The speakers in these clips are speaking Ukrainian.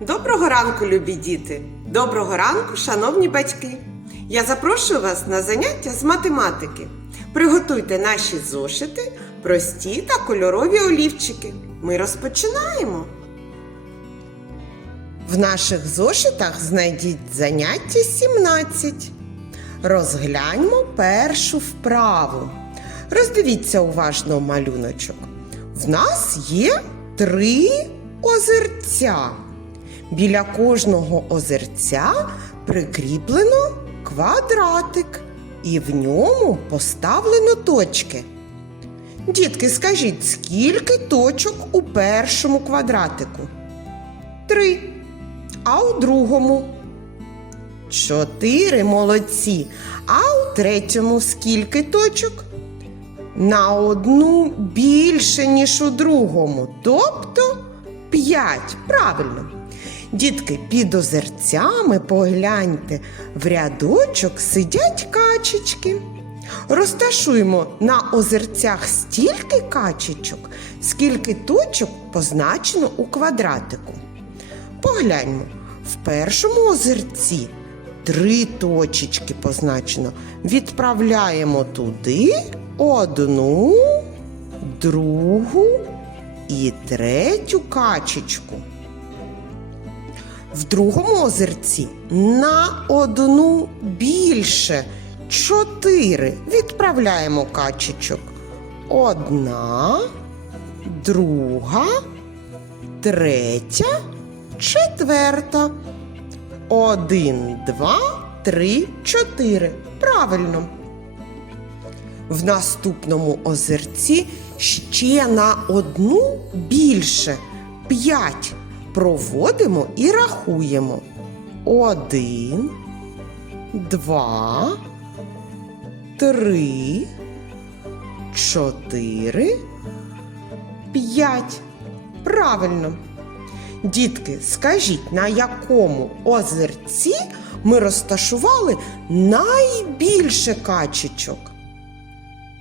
Доброго ранку, любі діти! Доброго ранку, шановні батьки! Я запрошую вас на заняття з математики. Приготуйте наші зошити, прості та кольорові олівчики. Ми розпочинаємо. В наших зошитах знайдіть заняття 17. Розгляньмо першу вправу. Роздивіться уважно малюночок. В нас є три озерця. Біля кожного озерця прикріплено квадратик, і в ньому поставлено точки. Дітки, скажіть, скільки точок у першому квадратику? Три. А у другому? Чотири молодці. А у третьому скільки точок? На одну більше, ніж у другому, тобто п'ять. Правильно. Дітки, під озерцями погляньте, в рядочок сидять качечки. Розташуємо на озерцях стільки качечок, скільки точок позначено у квадратику. Погляньмо, в першому озерці три точечки позначено. Відправляємо туди одну, другу і третю качечку. В другому озерці на одну більше чотири. Відправляємо качечок. Одна, друга, третя, четверта. Один, два, три, чотири. Правильно. В наступному озерці ще на одну більше п'ять. Проводимо і рахуємо. Один, два, три, чотири, п'ять. Правильно. Дітки, скажіть, на якому озерці ми розташували найбільше качечок?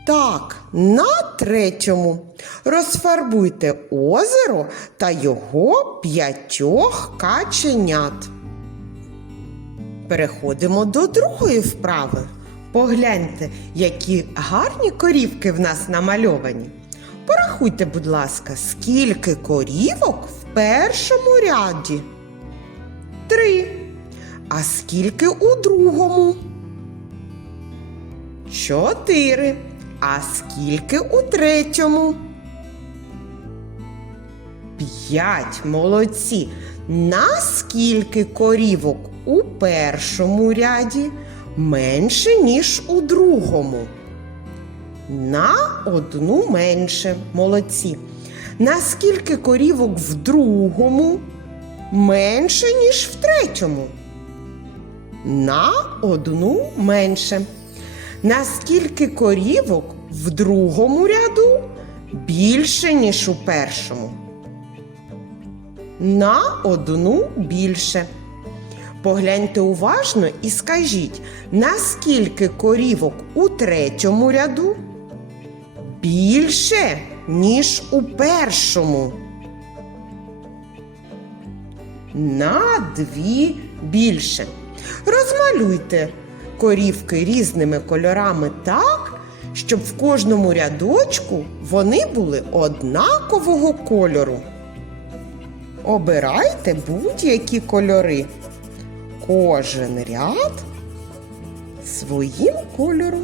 Так, на третьому. Розфарбуйте озеро та його п'ятьох каченят. Переходимо до другої вправи. Погляньте, які гарні корівки в нас намальовані. Порахуйте, будь ласка, скільки корівок в першому ряді? Три. А скільки у другому? Чотири. А скільки у третьому? П'ять. Молодці. Наскільки корівок у першому ряді менше, ніж у другому? На одну менше. Молодці. Наскільки корівок в другому менше, ніж в третьому? На одну менше. Наскільки корівок в другому ряду більше, ніж у першому? На одну більше. Погляньте уважно і скажіть, наскільки корівок у третьому ряду більше, ніж у першому? На дві більше. Розмалюйте корівки різними кольорами так, щоб в кожному рядочку вони були однакового кольору. Обирайте будь-які кольори. Кожен ряд своїм кольором.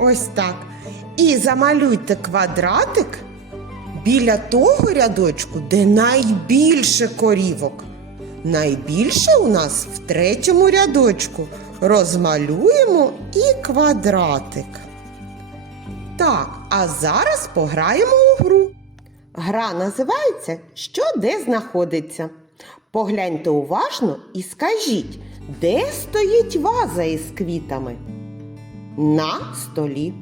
Ось так. І замалюйте квадратик біля того рядочку, де найбільше корівок. Найбільше у нас в третьому рядочку. Розмалюємо і квадратик. Так, а зараз пограємо у гру. Гра називається Що де знаходиться. Погляньте уважно і скажіть, де стоїть ваза із квітами? На столі.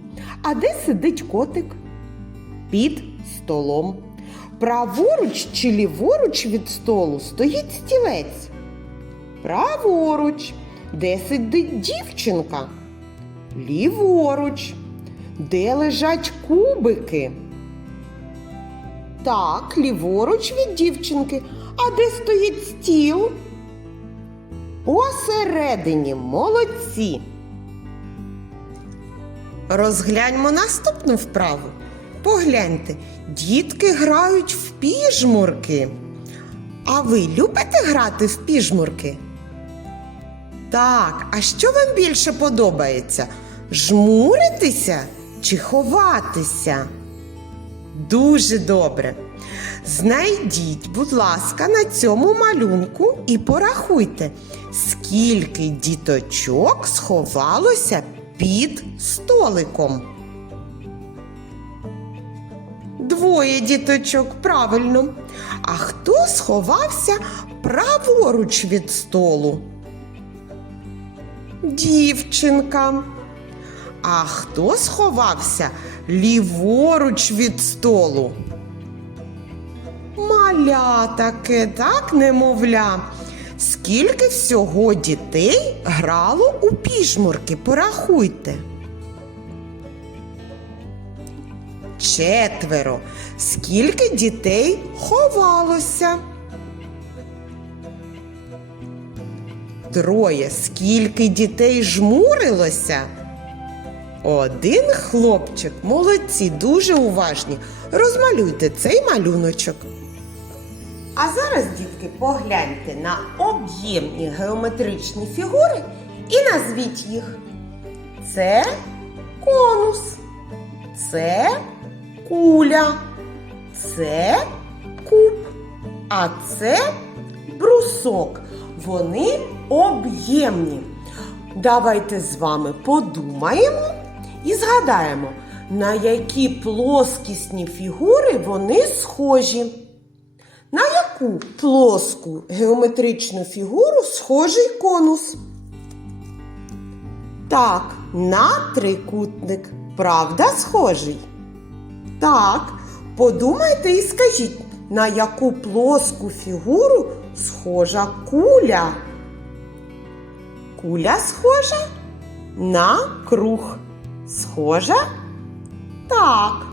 А де сидить котик? Під столом. Праворуч чи ліворуч від столу стоїть стілець. Праворуч. Де сидить дівчинка? Ліворуч. Де лежать кубики? Так, ліворуч від дівчинки. А де стоїть стіл? Посередині молодці. Розгляньмо наступну вправу. Погляньте, дітки грають в піжмурки. А ви любите грати в піжмурки? Так, а що вам більше подобається? Жмуритися чи ховатися? Дуже добре. Знайдіть, будь ласка, на цьому малюнку і порахуйте, скільки діточок сховалося під столиком. Двоє діточок, правильно. А хто сховався праворуч від столу? Дівчинка. А хто сховався ліворуч від столу? Маля таке, так, немовля. Скільки всього дітей грало у піжмурки? Порахуйте. Четверо. Скільки дітей ховалося? Троє. Скільки дітей жмурилося? Один хлопчик. Молодці, дуже уважні. Розмалюйте цей малюночок. А зараз, дітки, погляньте на об'ємні геометричні фігури і назвіть їх. Це конус. Це куля, це куб, а це брусок. Вони об'ємні. Давайте з вами подумаємо і згадаємо, на які плоскісні фігури вони схожі. На яку плоску геометричну фігуру схожий конус? Так, на трикутник. Правда, схожий? Так, подумайте і скажіть, на яку плоску фігуру схожа куля? Куля схожа на круг. Схожа? Так.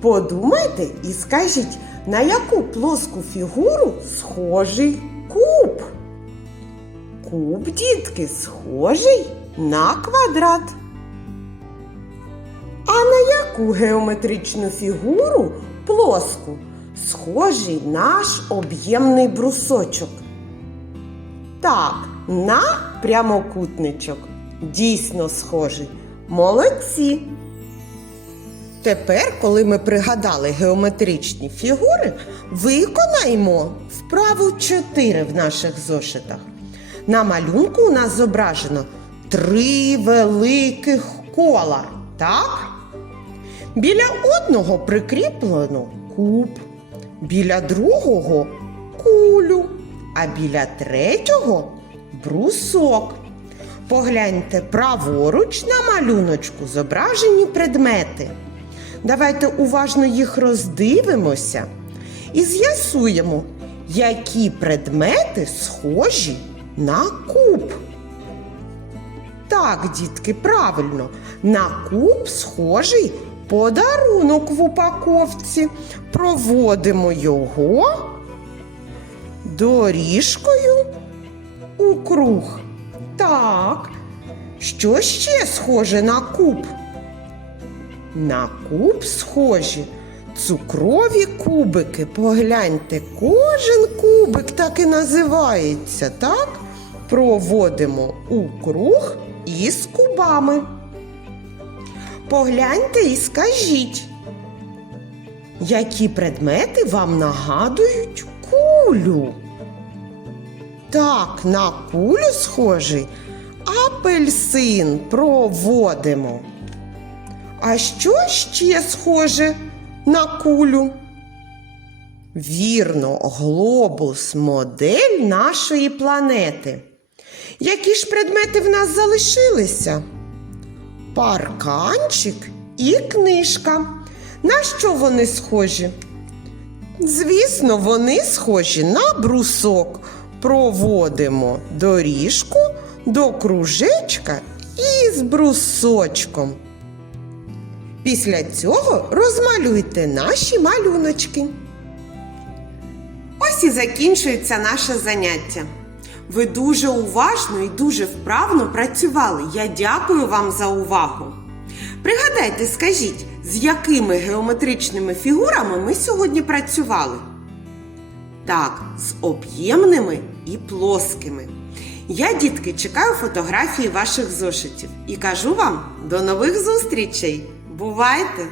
Подумайте і скажіть, на яку плоску фігуру схожий куб? Куб, дітки, схожий на квадрат. А на яку геометричну фігуру плоску схожий наш об'ємний брусочок? Так, на прямокутничок. Дійсно схожий. Молодці. Тепер, коли ми пригадали геометричні фігури, виконаємо вправу 4 в наших зошитах. На малюнку у нас зображено три великих кола. Так? Біля одного прикріплено куб, біля другого кулю, а біля третього брусок. Погляньте праворуч на малюночку зображені предмети. Давайте уважно їх роздивимося і з'ясуємо, які предмети схожі на куб. Так, дітки, правильно, на куб схожий подарунок в упаковці. Проводимо його доріжкою у круг. Так, що ще схоже на куб? На куб схожі цукрові кубики. Погляньте, кожен кубик так і називається, так? Проводимо у круг із кубами. Погляньте і скажіть, які предмети вам нагадують кулю? Так, на кулю схожий апельсин проводимо. А що ще схоже на кулю? Вірно, глобус модель нашої планети. Які ж предмети в нас залишилися? Парканчик і книжка. На що вони схожі? Звісно, вони схожі на брусок. Проводимо доріжку до кружечка із брусочком. Після цього розмалюйте наші малюночки. Ось і закінчується наше заняття. Ви дуже уважно і дуже вправно працювали. Я дякую вам за увагу. Пригадайте, скажіть, з якими геометричними фігурами ми сьогодні працювали? Так, з об'ємними і плоскими. Я, дітки, чекаю фотографії ваших зошитів і кажу вам до нових зустрічей. Бувайте!